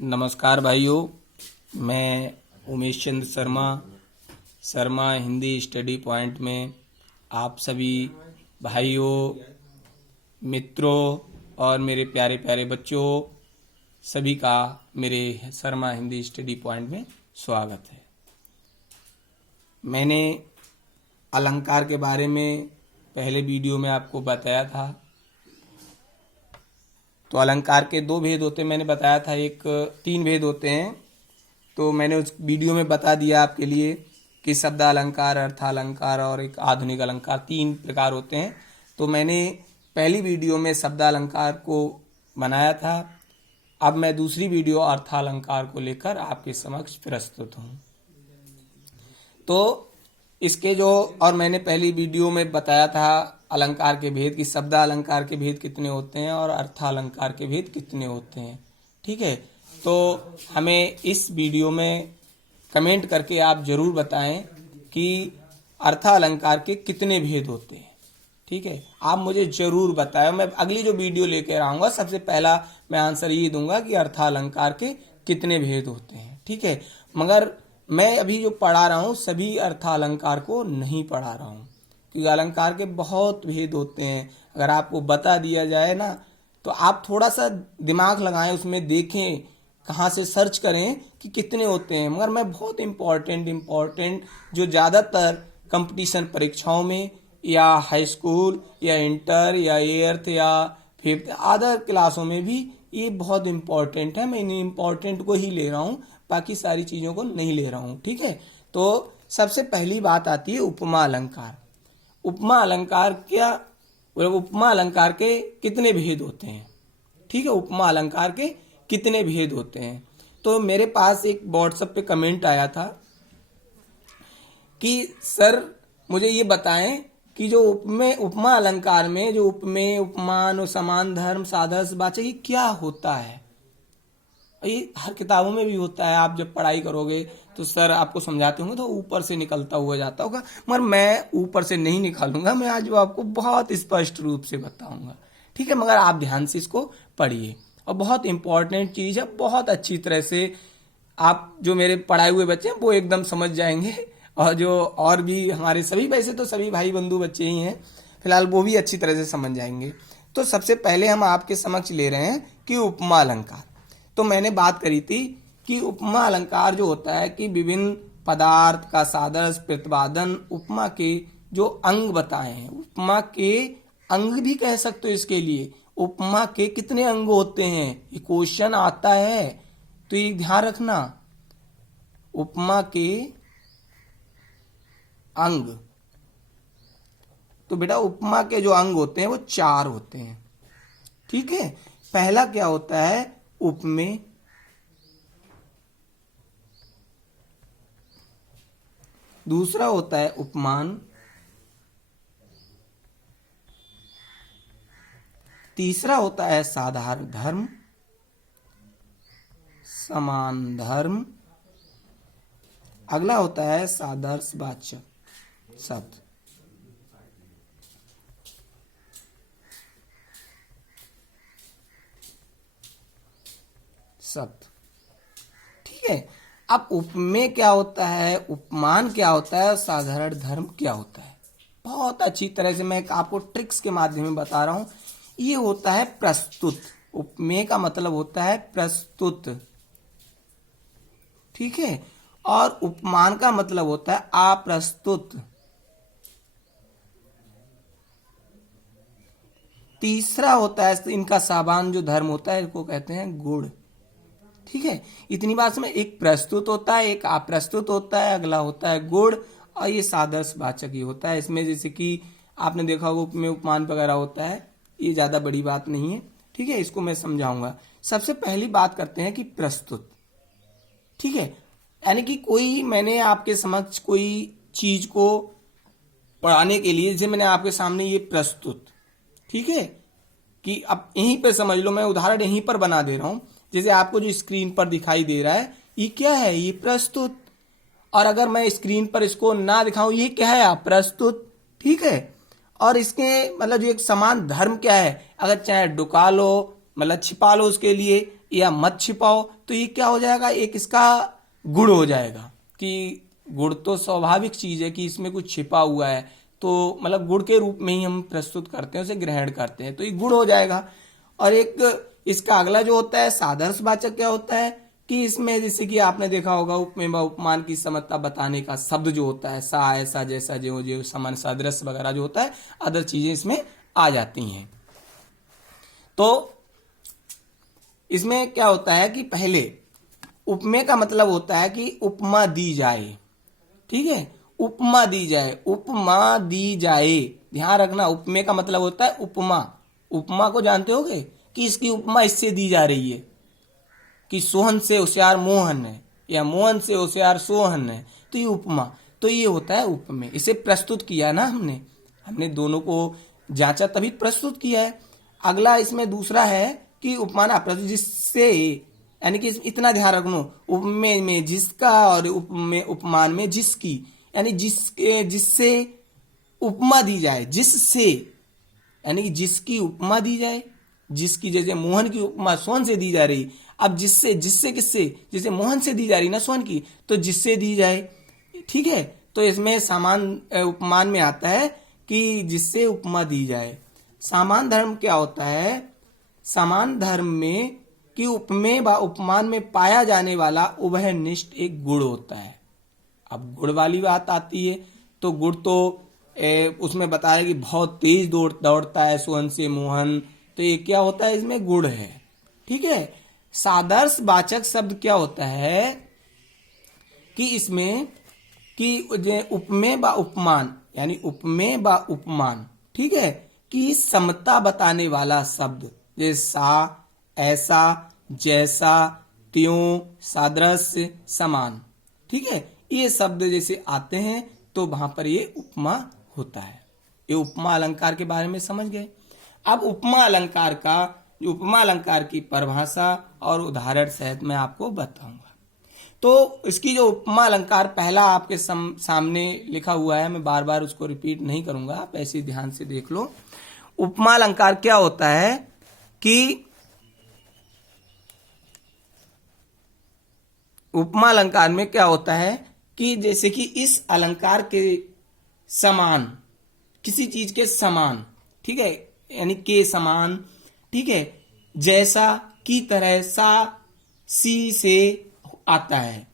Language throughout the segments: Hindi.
नमस्कार भाइयों, मैं उमेश चंद्र शर्मा हिंदी स्टडी पॉइंट में आप सभी भाइयों, मित्रों और मेरे प्यारे प्यारे बच्चों सभी का मेरे शर्मा हिंदी स्टडी पॉइंट में स्वागत है। मैंने अलंकार के बारे में पहले वीडियो में आपको बताया था। तो अलंकार के दो भेद होते हैं, मैंने बताया था। एक तीन भेद होते हैं, तो मैंने उस वीडियो में बता दिया आपके लिए कि शब्द अलंकार, अर्थ अलंकार और एक आधुनिक अलंकार, तीन प्रकार होते हैं। तो मैंने पहली वीडियो में शब्द अलंकार को बनाया था। अब मैं दूसरी वीडियो अर्थ अलंकार को लेकर आपके समक्ष प्रस्तुत हूँ। तो इसके और मैंने पहली वीडियो में बताया था अलंकार के भेद की, शब्द अलंकार के भेद कितने होते हैं और अर्थ अलंकार के भेद कितने होते हैं। ठीक है, तो हमें इस वीडियो में कमेंट करके आप जरूर बताएं कि अर्थ अलंकार के कितने भेद होते हैं। ठीक है, आप मुझे जरूर बताएं। मैं अगली जो वीडियो लेकर आऊँगा सबसे पहला मैं आंसर ये दूंगा कि अर्थ अलंकार के कितने भेद होते हैं। ठीक है, मगर मैं अभी जो पढ़ा रहा हूँ सभी अर्थ अलंकार को नहीं पढ़ा रहा हूँ, क्योंकि अलंकार के बहुत भेद होते हैं। अगर आपको बता दिया जाए ना तो आप थोड़ा सा दिमाग लगाएं, उसमें देखें, कहाँ से सर्च करें कि कितने होते हैं। मगर मैं बहुत इम्पोर्टेंट जो ज़्यादातर कंपटीशन परीक्षाओं में या हाई स्कूल या इंटर या एर्थ या फिफ्थ अदर क्लासों में भी ये बहुत इम्पोर्टेंट है, मैं इन इम्पोर्टेंट को ही ले रहा हूँ, बाकी सारी चीज़ों को नहीं ले रहा हूँ। ठीक है, तो सबसे पहली बात आती है उपमा अलंकार। उपमा अलंकार क्या, उपमा अलंकार के कितने भेद होते हैं। ठीक है, उपमा अलंकार के कितने भेद होते हैं। तो मेरे पास एक व्हाट्सएप पे कमेंट आया था कि सर मुझे ये बताएं कि जो उपमा अलंकार में जो उपमेय, उपमान और समान, धर्म, सादृश्य, वाचक, ये क्या होता है। ये हर किताबों में भी होता है, आप जब पढ़ाई करोगे तो सर आपको समझाते होंगे तो ऊपर से निकलता हुआ जाता होगा, मगर मैं ऊपर से नहीं निकालूंगा, मैं आज आपको बहुत स्पष्ट रूप से बताऊंगा। ठीक है, मगर आप ध्यान से इसको पढ़िए और बहुत इंपॉर्टेंट चीज है, बहुत अच्छी तरह से आप जो मेरे पढ़ाए हुए बच्चे हैं वो एकदम समझ जाएंगे, और जो और भी हमारे सभी, वैसे तो सभी भाई बंधु बच्चे ही हैं फिलहाल, वो भी अच्छी तरह से समझ जाएंगे। तो सबसे पहले हम आपके समक्ष ले रहे हैं कि उपमा अलंकार। तो मैंने बात करी थी कि उपमा अलंकार जो होता है कि विभिन्न पदार्थ का सादृश्य, प्रतिपादन, उपमा के जो अंग बताए हैं, उपमा के अंग भी कह सकते हो। इसके लिए उपमा के कितने अंग होते हैं, ये क्वेश्चन आता है, तो ये ध्यान रखना। उपमा के अंग, तो बेटा उपमा के जो अंग होते हैं वो चार होते हैं। ठीक है, पहला क्या होता है, उपमेय। दूसरा होता है उपमान। तीसरा होता है साधारण धर्म, समान धर्म। अगला होता है सादृश्यवाचक शब्द। ठीक है, अब उपमेय क्या होता है, उपमान क्या होता है और साधारण धर्म क्या होता है, बहुत अच्छी तरह से मैं आपको ट्रिक्स के माध्यम में बता रहा हूं। ये होता है प्रस्तुत। उपमेय का मतलब होता है प्रस्तुत। ठीक है, और उपमान का मतलब होता है अप्रस्तुत। तीसरा होता है इनका सामान्य जो धर्म होता है, इसको कहते हैं गुण। ठीक है, इतनी बात में एक प्रस्तुत होता है, एक अप्रस्तुत होता है, अगला होता है गुण, और ये सादृश्यवाचक ही होता है। इसमें जैसे कि आपने देखा होगा उपमेय, उपमान वगैरह होता है, ये ज्यादा बड़ी बात नहीं है। ठीक है, इसको मैं समझाऊंगा। सबसे पहली बात करते हैं कि प्रस्तुत। ठीक है, यानी कि कोई, मैंने आपके समक्ष कोई चीज को पढ़ाने के लिए, जैसे मैंने आपके सामने ये प्रस्तुत, ठीक है, कि अब यहीं पे समझ लो, मैं उदाहरण यहीं पर बना दे रहा हूं। जैसे आपको जो स्क्रीन पर दिखाई दे रहा है, ये क्या है, ये प्रस्तुत। और अगर मैं स्क्रीन पर इसको ना दिखाऊं, ये क्या है, अप्रस्तुत। ठीक है, और इसके मतलब जो एक समान धर्म क्या है, अगर चाहे डुका लो, मतलब छिपा लो उसके लिए, या मत छिपाओ, तो ये क्या हो जाएगा, एक इसका गुण हो जाएगा कि गुण तो स्वाभाविक चीज है कि इसमें कुछ छिपा हुआ है, तो मतलब गुण के रूप में ही हम प्रस्तुत करते हैं, उसे ग्रहण करते हैं, तो ये गुण हो जाएगा। और एक इसका अगला जो होता है सादृश्यवाचक, क्या होता है कि इसमें जैसे कि आपने देखा होगा उपमेय व उपमान की समता बताने का शब्द जो होता है, सा, ऐसा, जैसा, जो, जो, समान, सादृश्य वगैरह जो होता है, अदर चीजें इसमें आ जाती हैं। तो इसमें क्या होता है कि पहले उपमेय का मतलब होता है कि उपमा दी जाए, ठीक है, उपमा दी जाए, उपमा दी जाए, ध्यान रखना। उपमेय का मतलब होता है उपमा। उपमा को जानते होगे कि इसकी उपमा इससे दी जा रही है कि सोहन से होशियार मोहन है, या मोहन से होशियार सोहन है, तो ये उपमा, तो ये होता है उपमेय। इसे प्रस्तुत किया ना हमने दोनों को जांचा तभी प्रस्तुत किया है। अगला इसमें दूसरा है कि उपमान अप्रस्तुत, जिससे, यानी कि इतना ध्यान रखना, उपमेय में जिसका और उपमेय उपमान में जिसकी, यानी जिससे उपमा दी जाए, जिससे, यानी कि जिसकी उपमा दी जाए, जिसकी, जैसे मोहन की उपमा सोहन से दी जा रही, अब जिससे, जिससे किससे, जैसे मोहन से दी जा रही ना सोहन की, तो जिससे दी जाए, ठीक है। तो इसमें समान उपमान में आता है कि जिससे उपमा दी जाए। समान धर्म क्या होता है, समान धर्म में कि उपमेय व उपमान में पाया जाने वाला उभयनिष्ठ एक गुण होता है। अब गुण वाली बात आती है, तो गुण तो उसमें बताया कि बहुत तेज दौड़ता है सोहन से मोहन, तो ये क्या होता है, इसमें गुण है, ठीक है। सादर्श वाचक शब्द क्या होता है कि इसमें कि उपमेय व उपमान, यानी उपमेय व उपमान, ठीक है, कि समता बताने वाला शब्द, जैसे सा, ऐसा, जैसा, त्यों, सादृश्य, समान, ठीक है, ये शब्द जैसे आते हैं तो वहां पर ये उपमा होता है। ये उपमा अलंकार के बारे में समझ गए। अब उपमा अलंकार का, उपमा अलंकार की परिभाषा और उदाहरण सहित मैं आपको बताऊंगा। तो इसकी जो उपमा अलंकार पहला आपके सामने लिखा हुआ है, मैं बार बार उसको रिपीट नहीं करूंगा, आप ऐसे ध्यान से देख लो। उपमा अलंकार क्या होता है कि उपमा अलंकार में क्या होता है कि जैसे कि इस अलंकार के समान, किसी चीज के समान, ठीक है, यानी के समान, ठीक है, जैसा, की तरह, सा, सी से आता है,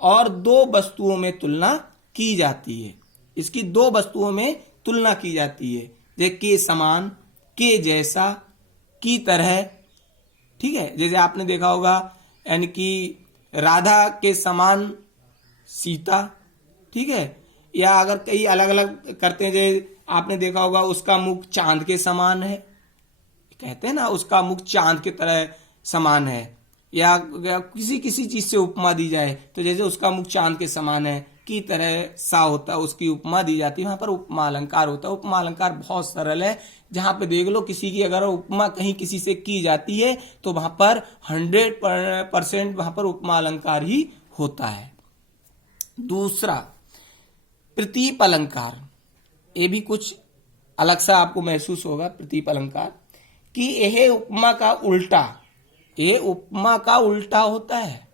और दो वस्तुओं में तुलना की जाती है। इसकी दो वस्तुओं में तुलना की जाती है, जैसे के समान, के जैसा, की तरह, ठीक है। जैसे आपने देखा होगा, यानी कि राधा के समान सीता, ठीक है, या अगर कई अलग अलग करते हैं, जैसे आपने देखा होगा उसका मुख चांद के समान है, कहते हैं ना उसका मुख चांद की तरह समान है, या किसी किसी चीज से उपमा दी जाए, तो जैसे उसका मुख चांद के समान है, की तरह सा होता है, उसकी उपमा दी जाती है, वहां पर उपमा अलंकार होता है। उपमा अलंकार बहुत सरल है, जहां पे देख लो किसी की अगर उपमा कहीं किसी से की जाती है तो वहां पर 100% वहां पर उपमा अलंकार ही होता है। दूसरा प्रतीप अलंकार, ये भी कुछ अलग सा आपको महसूस होगा। प्रतीप अलंकार कि यह उपमा का उल्टा, ये उपमा का उल्टा होता है,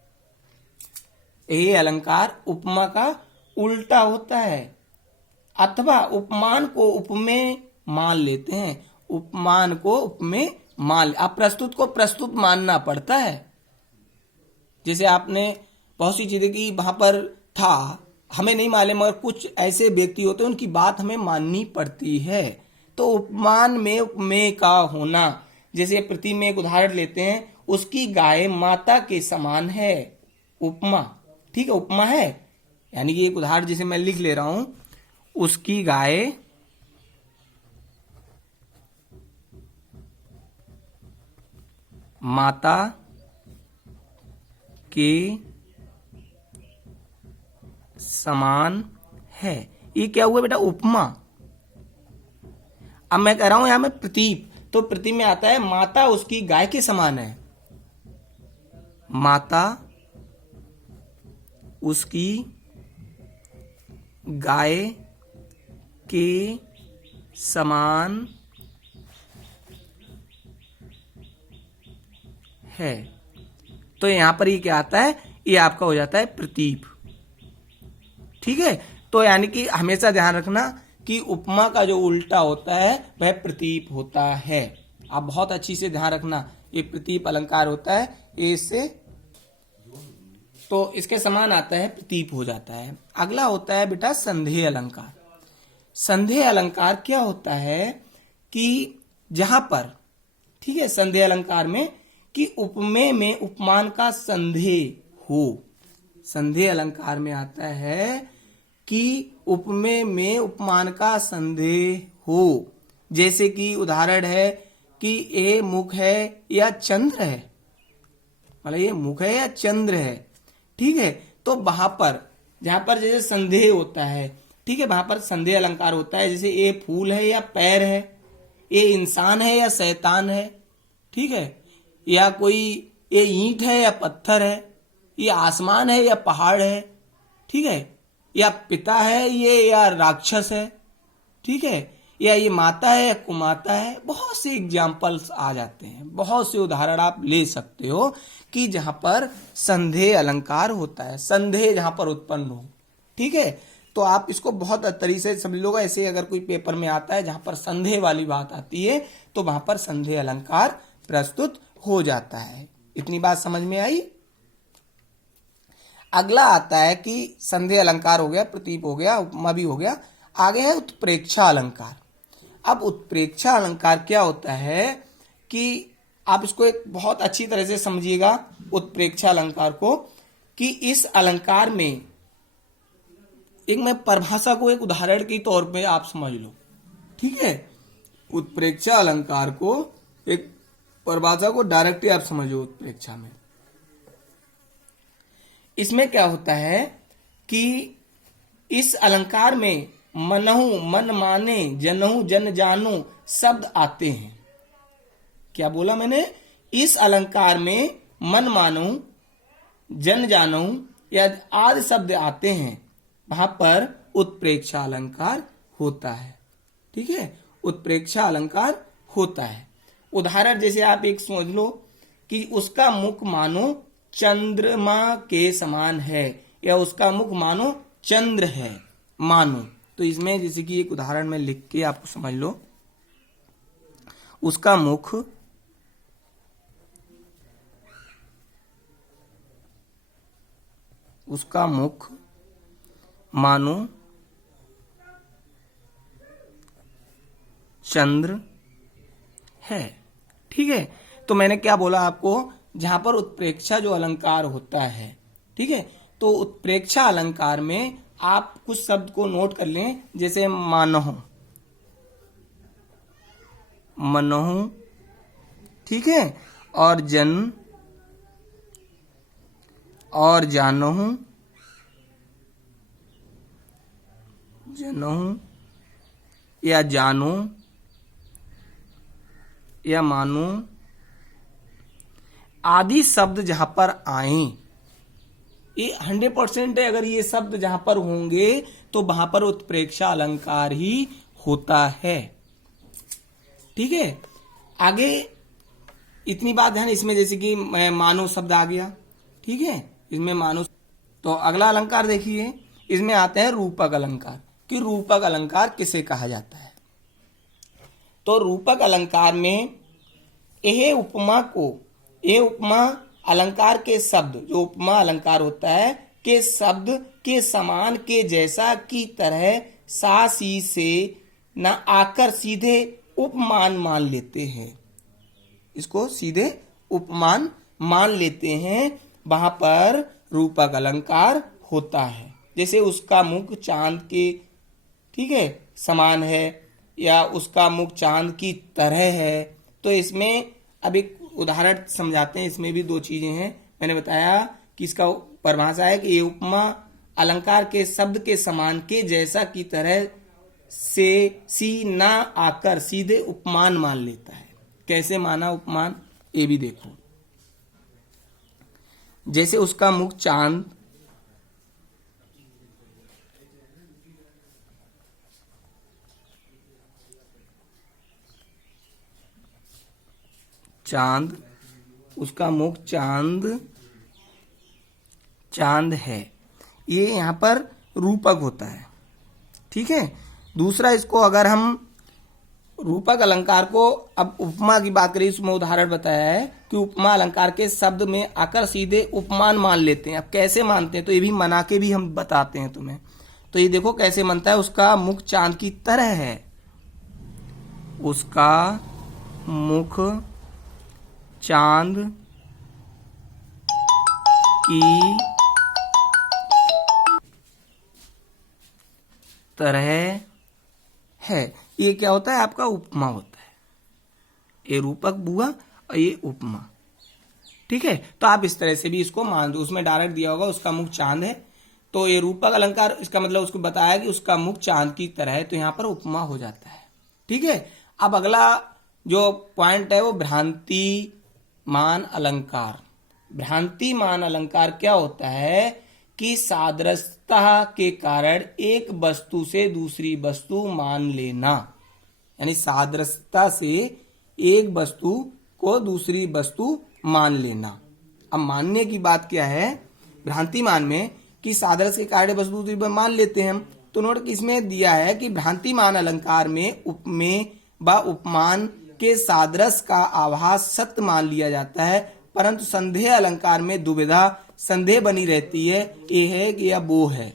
ये अलंकार उपमा का उल्टा होता है, अथवा उपमान को उपमेय मान लेते हैं, उपमान को उपमेय मान, अब प्रस्तुत को प्रस्तुत मानना पड़ता है। जैसे आपने बहुत सी चीजें की, वहां पर था, हमें नहीं मालूम, मगर कुछ ऐसे व्यक्ति होते हैं उनकी बात हमें माननी पड़ती है, तो उपमान में उपमेय का होना। जैसे प्रति में एक उदाहरण लेते हैं, उसकी गाय माता के समान है, उपमा, ठीक है, उपमा है, यानी कि एक उदाहरण जिसे मैं लिख ले रहा हूं, उसकी गाय माता के समान है, ये क्या हुआ बेटा, उपमा। अब मैं कह रहा हूं यहां में प्रतीप, तो प्रति में आता है माता उसकी गाय के समान है, माता उसकी गाय के समान है, तो यहां पर ये क्या आता है, ये आपका हो जाता है प्रतीप। ठीक है, तो यानी कि हमेशा ध्यान रखना कि उपमा का जो उल्टा होता है वह प्रतीप होता है। आप बहुत अच्छी से ध्यान रखना, ये प्रतीप अलंकार होता है, इससे तो इसके समान आता है, प्रतीप हो जाता है। अगला होता है बेटा संधेय अलंकार। संधेय अलंकार क्या होता है कि जहां पर, ठीक है, संधेय अलंकार में कि उपमेय में उपमान का संधेय हो। संधेय अलंकार में आता है कि उपमेय में उपमान का संधेय हो। जैसे कि उदाहरण है कि ये मुख है या चंद्र है, मतलब ये मुख है या चंद्र है। ठीक है, तो वहां पर जहां पर जैसे संदेह होता है, ठीक है, वहां पर संदेह अलंकार होता है। जैसे ये फूल है या पैर है, ये इंसान है या शैतान है, ठीक है, या कोई ये ईंट है या पत्थर है, ये आसमान है या पहाड़ है, ठीक है, या पिता है ये या राक्षस है, ठीक है, या ये माता है या कुमाता है। बहुत से एग्जाम्पल्स आ जाते हैं, बहुत से उदाहरण आप ले सकते हो कि जहां पर संदेह अलंकार होता है, संदेह जहां पर उत्पन्न हो। ठीक है, तो आप इसको बहुत तरीके से समझ लोगे। ऐसे अगर कोई पेपर में आता है जहां पर संदेह वाली बात आती है तो वहां पर संदेह अलंकार प्रस्तुत हो जाता है। इतनी बात समझ में आई। अगला आता है कि संदेह अलंकार हो गया, प्रतीप हो गया, उपमा भी हो गया। आगे है उत्प्रेक्षा अलंकार। अब उत्प्रेक्षा अलंकार क्या होता है कि आप इसको एक बहुत अच्छी तरह से समझिएगा उत्प्रेक्षा अलंकार को, कि इस अलंकार में एक मैं परिभाषा को एक उदाहरण के तौर पे आप समझ लो। ठीक है, उत्प्रेक्षा अलंकार को एक परिभाषा को डायरेक्टली आप समझो। उत्प्रेक्षा में इसमें क्या होता है कि इस अलंकार में मनहु मन माने, जनहु जन जानो शब्द आते हैं। क्या बोला मैंने? इस अलंकार में मन मानो, जन जानो या आदि शब्द आते हैं, वहां पर उत्प्रेक्षा अलंकार होता है। ठीक है, उत्प्रेक्षा अलंकार होता है। उदाहरण जैसे आप एक समझ लो कि उसका मुख मानो चंद्रमा के समान है, या उसका मुख मानो चंद्र है, मानो। तो इसमें जैसे कि एक उदाहरण में लिख के आपको समझ लो, उसका मुख मानो चंद्र है। ठीक है, तो मैंने क्या बोला आपको, जहां पर उत्प्रेक्षा जो अलंकार होता है, ठीक है, तो उत्प्रेक्षा अलंकार में आप कुछ शब्द को नोट कर लें, जैसे मानहु, मनहु, ठीक है, और जन और जानहु, जनहु या जानो या मानो आदि शब्द जहां पर आए, ये 100% है। अगर ये शब्द जहां पर होंगे तो वहां पर उत्प्रेक्षा अलंकार ही होता है। ठीक है, आगे इतनी बात ध्यान, इसमें जैसे कि मानो शब्द आ गया, ठीक है, इसमें मानो। तो अगला अलंकार देखिए, इसमें आते हैं रूपक अलंकार, कि रूपक अलंकार किसे कहा जाता है। तो रूपक अलंकार में यह उपमा अलंकार के शब्द, जो उपमा अलंकार होता है के शब्द के समान के जैसा की तरह सा सी से न आकर सीधे उपमान मान लेते हैं। इसको सीधे उपमान मान लेते हैं, वहां पर रूपक अलंकार होता है। जैसे उसका मुख चांद के, ठीक है, समान है, या उसका मुख चांद की तरह है। तो इसमें अब एक उदाहरण समझाते हैं। इसमें भी दो चीजें हैं। मैंने बताया कि इसका परिभाषा है कि ये उपमा अलंकार के शब्द के समान के जैसा की तरह से सी ना आकर सीधे उपमान मान लेता है। कैसे माना उपमान, ये भी देखो। जैसे उसका मुख चांद, उसका मुख चांद चांद है, ये यहाँ पर रूपक होता है। ठीक है। दूसरा, इसको अगर हम रूपक अलंकार को, अब उपमा की बात करें, इसमें उदाहरण बताया है कि उपमा अलंकार के शब्द में आकर सीधे उपमान मान लेते हैं। अब कैसे मानते हैं, तो ये भी मना के भी हम बताते हैं तुम्हें। तो ये देखो कैसे बनता है, उसका मुख चांद की तरह है, उसका मुख चांद की तरह है। ये क्या होता है, आपका उपमा होता है। ये रूपक हुआ और ये उपमा। ठीक है। तो आप इस तरह से भी इसको मान दो, उसमें डायरेक्ट दिया होगा उसका मुख चांद है, तो ये रूपक अलंकार, इसका मतलब उसको बताया कि उसका मुख चांद की तरह है, तो यहां पर उपमा हो जाता है। ठीक है। अब अगला जो पॉइंट है वो भ्रांति मान अलंकार। भ्रांति मान अलंकार क्या होता है कि सादृश्यता के कारण एक वस्तु से दूसरी वस्तु मान लेना, यानी सादृश्यता से एक वस्तु को दूसरी वस्तु मान लेना। अब मानने की बात क्या है भ्रांति मान में, कि सादृश्य के कारण वस्तु दूसरी मान लेते हैं हम। तो नोट किसमें दिया है कि भ्रांति मान अलंकार में उपमेय व उपमान के सादृश्य का आभास सत्य मान लिया जाता है, परंतु संदेह अलंकार में दुविधा संदेह बनी रहती है, ये है कि या वो है,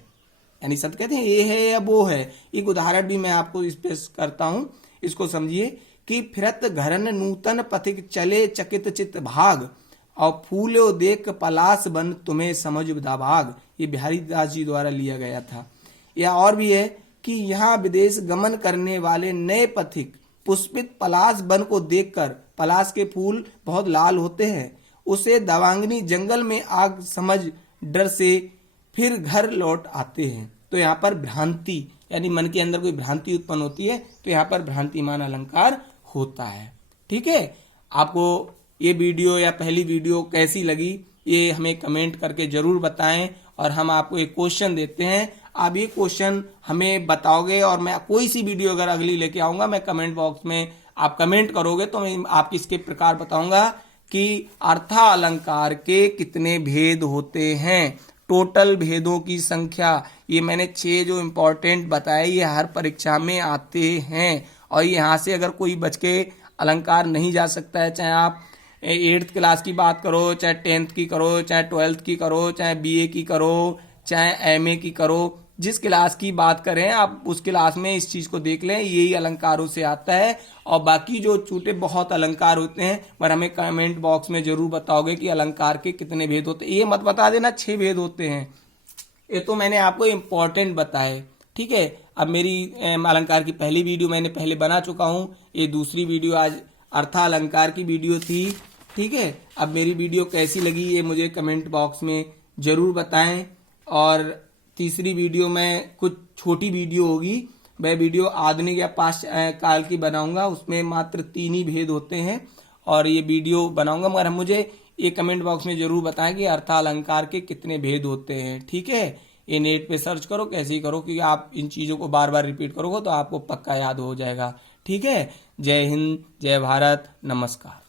यानी सत्य कहते हैं ये है या वो है। एक उदाहरण भी मैं आपको इस पे करता हूं, इसको समझिए कि फिरत घरन नूतन पथिक चले चकित चित भाग, और फूलो देख पलास बन तुम्हें समझ विदा भाग। ये बिहारी दास जी द्वारा लिया गया था। या और भी है कि यहाँ विदेश गमन करने वाले नए पथिक पुष्पित पलाश वन को देखकर, पलाश के फूल बहुत लाल होते हैं, उसे दवांगनी जंगल में आग समझ डर से फिर घर लौट आते हैं। तो यहाँ पर भ्रांति, यानी मन के अंदर कोई भ्रांति उत्पन्न होती है, तो यहाँ पर भ्रांतिमान अलंकार होता है। ठीक है। आपको ये वीडियो या पहली वीडियो कैसी लगी, ये हमें कमेंट करके जरूर बताएं, और हम आपको एक क्वेश्चन देते हैं, आप ये क्वेश्चन हमें बताओगे, और मैं कोई सी वीडियो अगर अगली लेके आऊंगा, मैं कमेंट बॉक्स में आप कमेंट करोगे तो मैं आपकी इसके प्रकार बताऊंगा कि अर्था अलंकार के कितने भेद होते हैं, टोटल भेदों की संख्या। ये मैंने 6 जो इम्पोर्टेंट बताए, ये हर परीक्षा में आते हैं, और यहाँ से अगर कोई बच के अलंकार नहीं जा सकता है, चाहे आप 8th क्लास की बात करो, चाहे 10th की करो, चाहे 12th की करो, चाहे BA की करो, चाहे MA की करो, जिस क्लास की बात करें आप उस क्लास में इस चीज को देख लें, यही अलंकारों से आता है। और बाकी जो छूटे बहुत अलंकार होते हैं, पर हमें कमेंट बॉक्स में जरूर बताओगे कि अलंकार के कितने भेद होते हैं। ये मत बता देना 6 भेद होते हैं, ये तो मैंने आपको इम्पोर्टेंट बताए। ठीक है। अब मेरी अलंकार की पहली वीडियो मैंने पहले बना चुका हूँ, ये दूसरी वीडियो आज अर्था अलंकार की वीडियो थी। ठीक है। अब मेरी वीडियो कैसी लगी ये मुझे कमेंट बॉक्स में जरूर बताएं। और तीसरी वीडियो में कुछ छोटी वीडियो होगी, वह वीडियो आधुनिक या पास्ट काल की बनाऊंगा, उसमें मात्र 3 ही भेद होते हैं, और ये वीडियो बनाऊंगा। मगर मुझे ये कमेंट बॉक्स में जरूर बताएं कि अर्था अलंकार के कितने भेद होते हैं। ठीक है। ये नेट पे सर्च करो, कैसे ही करो, क्योंकि आप इन चीज़ों को बार बार रिपीट करोगे तो आपको पक्का याद हो जाएगा। ठीक है। जय हिंद, जय भारत, नमस्कार।